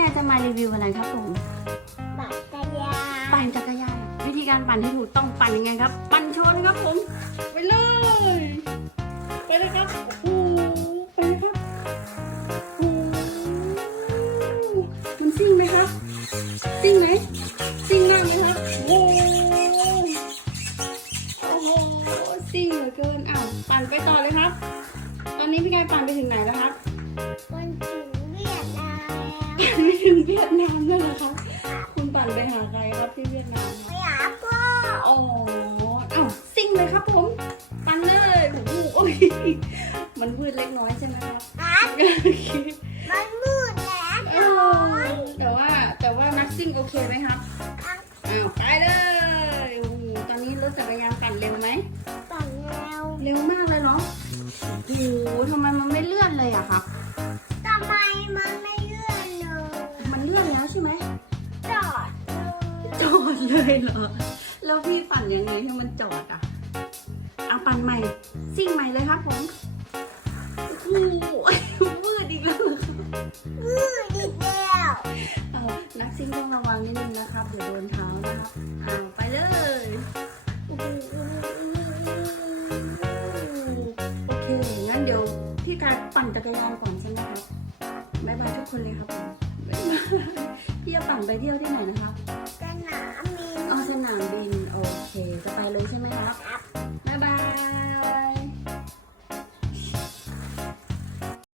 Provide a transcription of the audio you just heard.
กายจะมารีวิวอะไรครับผมบัตรกยาปั่นจักรยานวิธีการปั่นที่ถูกต้องปั่นยังไงครับ ปั่นชนครับผมไปเลยไปเลยครับโอ้โหไปเลยครับโอ้โหมันซิ่งไหมครับซิ่งไหมซิ่งมากไหมครับโอ้โหโอ้โหซิ่งเหลือเกินอ้าวปั่นไปต่อเลยครับ ตอนนี้พี่กายปั่นไปถึงไหนแล้วครั ปั่นไปหาใครครับที่เวียดนามครับไปหาพ่ออ๋อเอ้าซิ่งเลยครับผม ปั่นเลยโอ้โหโอ้ยมันวืดเล็กน้อยใช่ไหมครับครับโอเคมันมืดแล้วเอน้ออยแต่ว่าแต่ว่านักซิ่งโอเคไหมครับครับอ้าวไปเลยโอ้โหตอนนี้รถจักรยานปั่นเร็วไหมปั่นแล้วเร็วมากเลยเนาะโอ้โหทำไมมันไม่เลื่อนเลยอะครับ เลยเหรอ แล้วพี่ปั่นยังไงให้มันจอดอะ เอาปั่นใหม่ ซิ่งใหม่เลยครับผมโอ้โหมืดอีกแล้วเหรอครับมืดอีกแล้วเอานักซิ่งต้องระวังนิดนึงนะครับ เดี๋ยวโดนเท้านะครับเอาไปเลยโอ้โหโอเค งั้นเดี๋ยวพี่การปั่นจักรยานก่อนใช่ไหมครับบ๊ายบายทุกคนเลยครับผมบ๊ายบาพี่จะปั่นไปเที่ยวที่ไหนนะครับ นามบินอ๋อสนามบิน